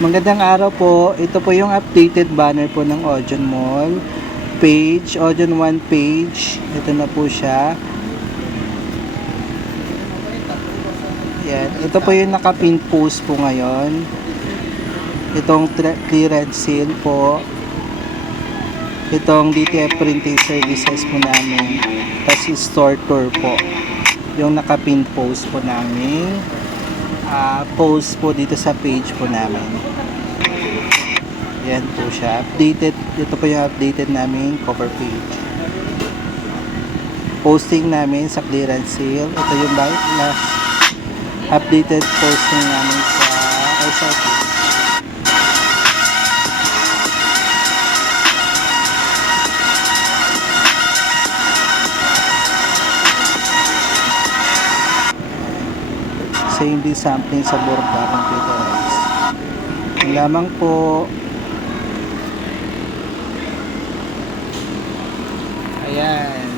Magandang araw po. Ito po yung updated banner po ng Ojon Mall. Page, Ojon 1 page. Ito na po siya. Yan. Ito po yung nakapin post po ngayon. Itong clearance sale po. Itong DTF printing services po namin. Tapos store tour po. Yung nakapin post po namin. Post po dito sa page po namin. Yan po siya. Updated. Ito po yung updated namin cover page. Posting namin sa clearance sale. Ito yung last updated posting namin sa SRP. Same din sampling sa Borda computerized. Yung lamang po. Ayan.